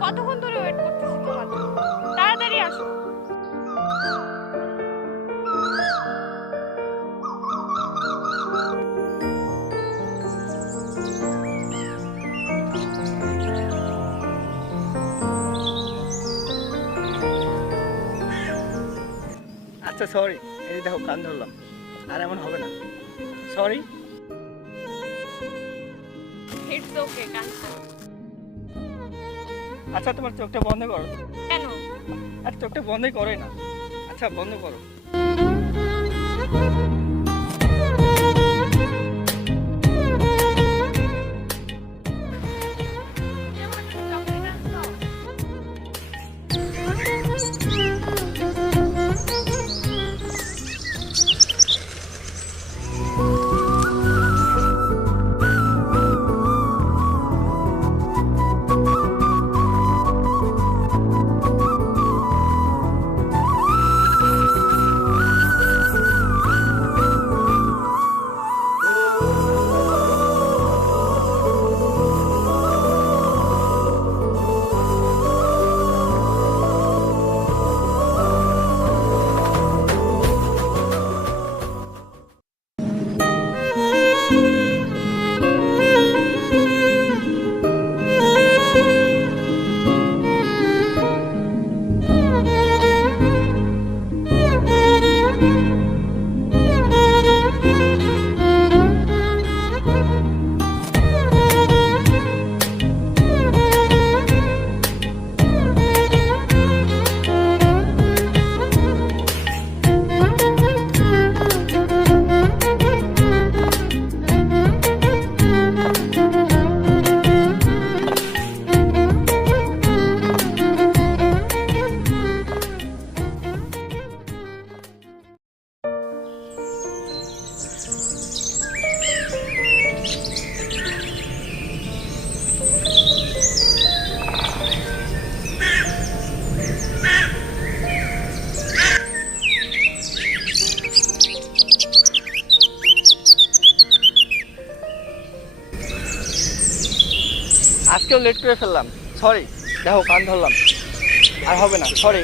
কতক্ষণ ধরে ওয়েট করতেছি তোমার তাড়াতাড়ি আসো। আচ্ছা সরি এই দেখো, কান ধরলাম। আর এমন হবে না। সরি ইটস ওকে আচ্ছা তোমার চোখটা বন্ধ করো। কেন? আর চোখটা বন্ধই করে না। আচ্ছা বন্ধ করো। আজকেও লেট করে ফেললাম। সরি দেখো কান ধরলাম। আর হবে না সরি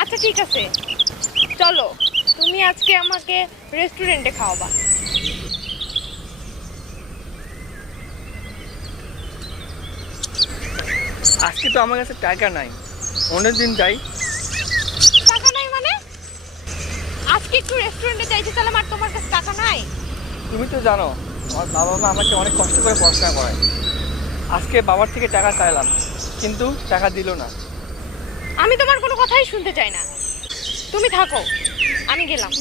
আচ্ছা ঠিক আছে। চলো তুমি আজকে আমাকে রেস্টুরেন্টে খাওয়াবা। আজকে তো আমার কাছে টাকা নাই। অনেক দিন যাই। টাকা নাই মানে? আজকে একটু রেস্টুরেন্টে যাইছি তাহলে আমার তোমার কাছে টাকা নাই? তুমি তো জানো, আমার বাবা মা আমাকে অনেক কষ্ট করে পড়াশোনা করায়। আজকে বাবার থেকে টাকা চাইলাম, কিন্তু টাকা দিল না। আমি তোমার কোনো কথাই শুনতে চাই না। তুমি থাকো, আমি গেলাম।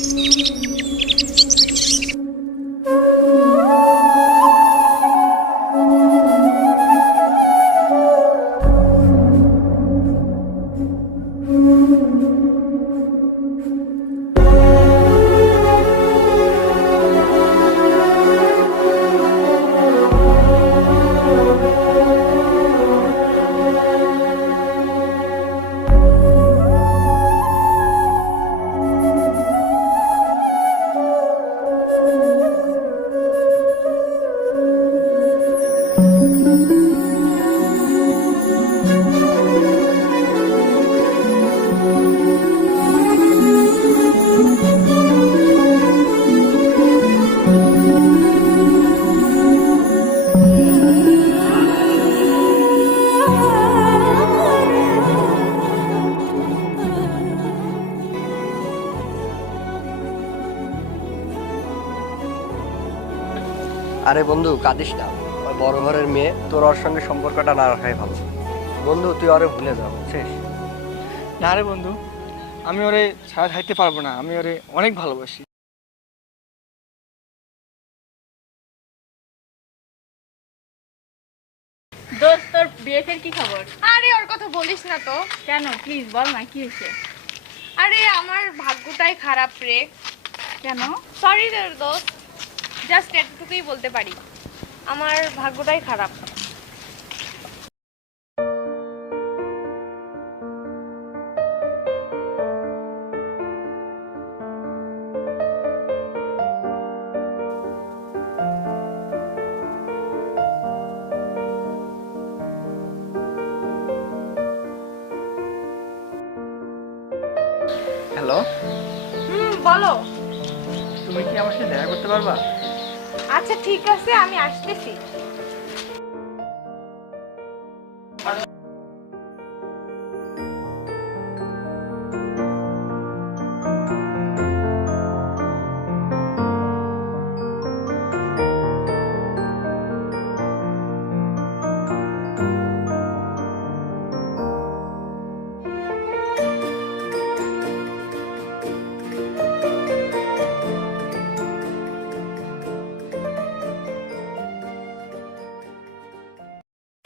কাঁদিস না। ওই বড় ঘরের মেয়ে তোর ওর সঙ্গে সম্পর্কটা না রাখাই ভালো। বন্ধু তুই ওরে ভুলে যাও শেষ না রে বন্ধু আমি ওরে ছাড়া খাইতে পারব না। আমি ওরে অনেক ভালোবাসি। দোস্ত তোর বিএফের কি খবর? আরে ওর কথা বলিস না তো। কেন? প্লিজ বল না কি হয়েছে? আরে আমার ভাগ্যটাই খারাপ রে। কেন? সরি রে দোস্ত জাস্ট এতটুকুই বলতে পারি। আমার ভাগ্যটাই খারাপ। ঠিক আছে আমি আসতেছি।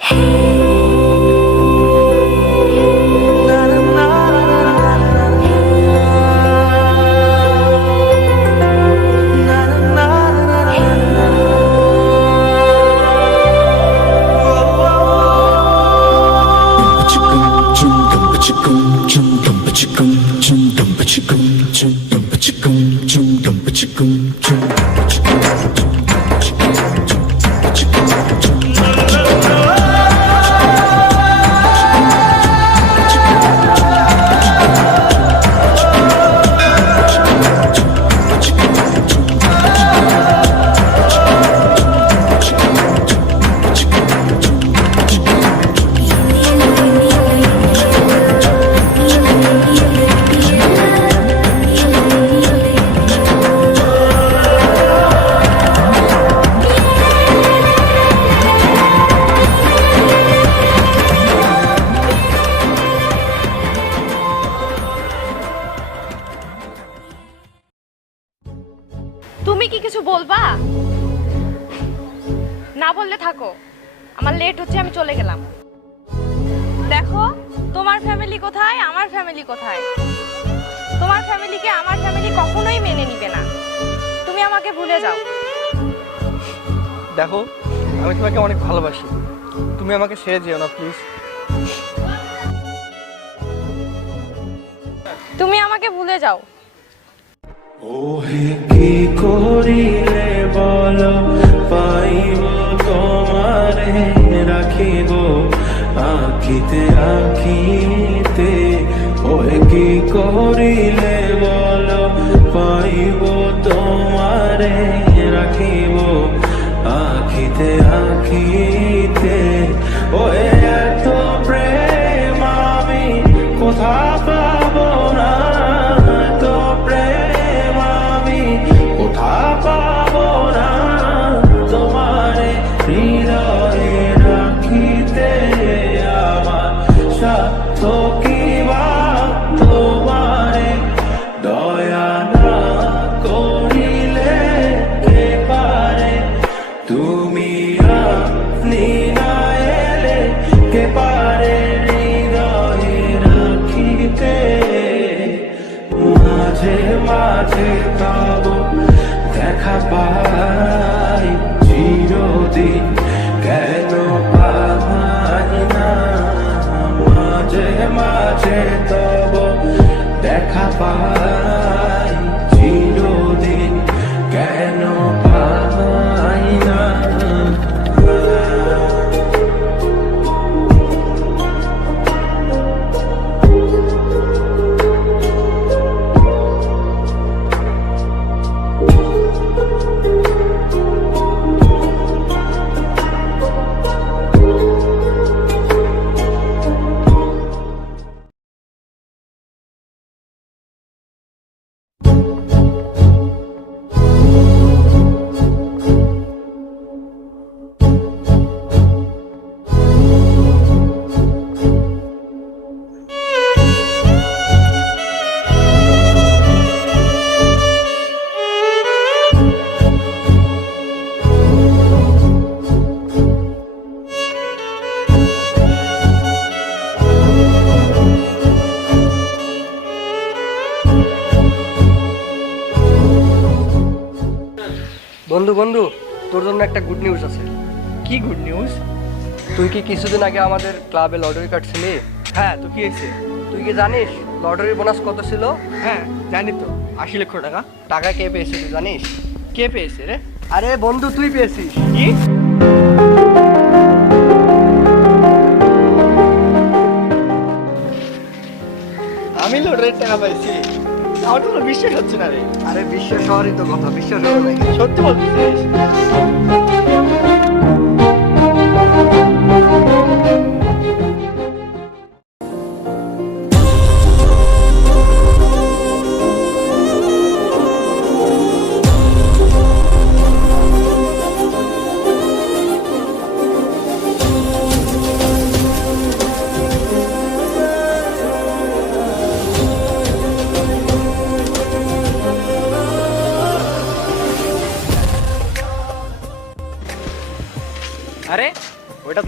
Hey. করলে থাকো। আমার লেট হচ্ছে আমি চলে গেলাম। দেখো তোমার ফ্যামিলি কোথায় আমার ফ্যামিলি কোথায়? তোমার ফ্যামিলিকে আমার ফ্যামিলি কখনোই মেনে নিবে না। তুমি আমাকে ভুলে যাও। দেখো আমি তোমাকে অনেক ভালোবাসি। তুমি আমাকে ছেড়ে যেও না প্লিজ তুমি আমাকে ভুলে যাও। ওহে কি করিলে বল? রাখিব আখিতে আখিতে ওহে কি করিলে বল, পাইব তোমারে, রাখিব আখিতে আখিতে ওহে এত প্রেম আমি কোথা পাবো? বন্ধু বন্ধু তোর জন্য একটা গুড নিউজ আছে। কি গুড নিউজ তুই কি কিছুদিন আগে আমাদের ক্লাবে লটারি কাটছিলি হ্যাঁ তো কি হয়েছে? তুই কি জানিস লটারির বোনাস কত ছিল? হ্যাঁ জানি তো আশি লক্ষ টাকা। টাকা কে পেয়েছে তুই জানিস? কে পেয়েছে রে? আরে বন্ধু তুই পেয়েছিস। কি? আমি লটারির টাকা পাইছি। আমার তো বিশ্বাস হচ্ছে না রে। আরে বিশ্ব শহরই তো কথা বিশ্বাস হবে সত্যি বলছিস?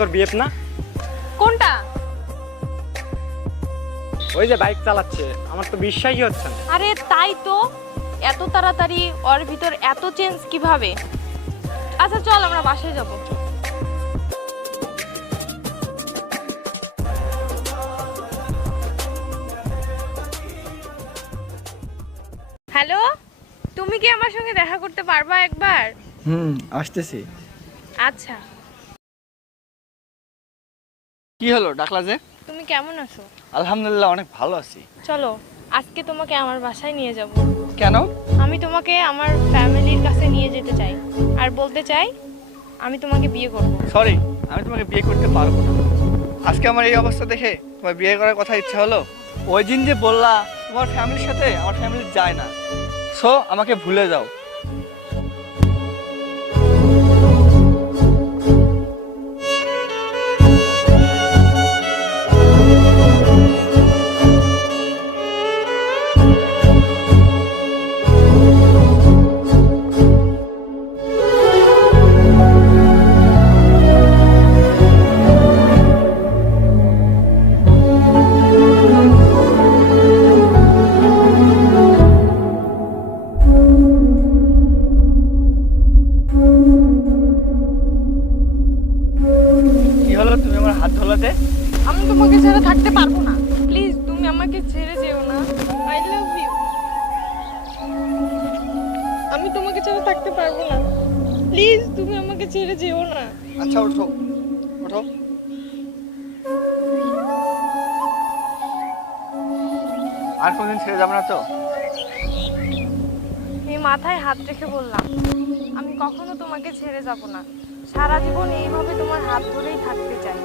তোর বিএফ না? কোনটা? ওই যে বাইক চালাচ্ছে আমার তো বিশ্বাসই হচ্ছে না। আরে তাই তো এত তাড়াতাড়ি ওর ভিতর এত চেঞ্জ কীভাবে? আচ্ছা চল আমরা বাসায় যাব। হ্যালো তুমি কি আমার সঙ্গে দেখা করতে পারবা একবার? হুম আসতেছি। আচ্ছা। কি হলো ডাকলা যে? তুমি কেমন আছো? আলহামদুলিল্লাহ অনেক ভালো আছি। চলো আজকে তোমাকে আমার বাসায় নিয়ে যাব। কেন? আমি তোমাকে আমার ফ্যামিলির কাছে নিয়ে যেতে চাই। আর বলতে চাই আমি তোমাকে বিয়ে করব। সরি আমি তোমাকে বিয়ে করতে পারব না। আজকে আমার এই অবস্থা দেখে তোমার বিয়ে করার কথা ইচ্ছা হলো? ওই দিন যে বললা তোমার ফ্যামিলির সাথে আমার ফ্যামিলি যায় না। সো আমাকে ভুলে যাও। দিনগুলোতে আমি তোমাকে ছাড়া থাকতে পারব না। প্লিজ তুমি আমাকে ছেড়ে যেও না। আই লাভ ইউ আমি তোমাকে ছাড়া থাকতে পারব না। প্লিজ তুমি আমাকে ছেড়ে যেও না। আচ্ছা ওঠো। ওঠো। আর কোনদিন ছেড়ে যাবে না তো? এই মাথায় হাত রেখে বললাম আমি কখনো তোমাকে ছেড়ে যাব না। সারা জীবন এইভাবে তোমার হাত ধরেই থাকতে চাই।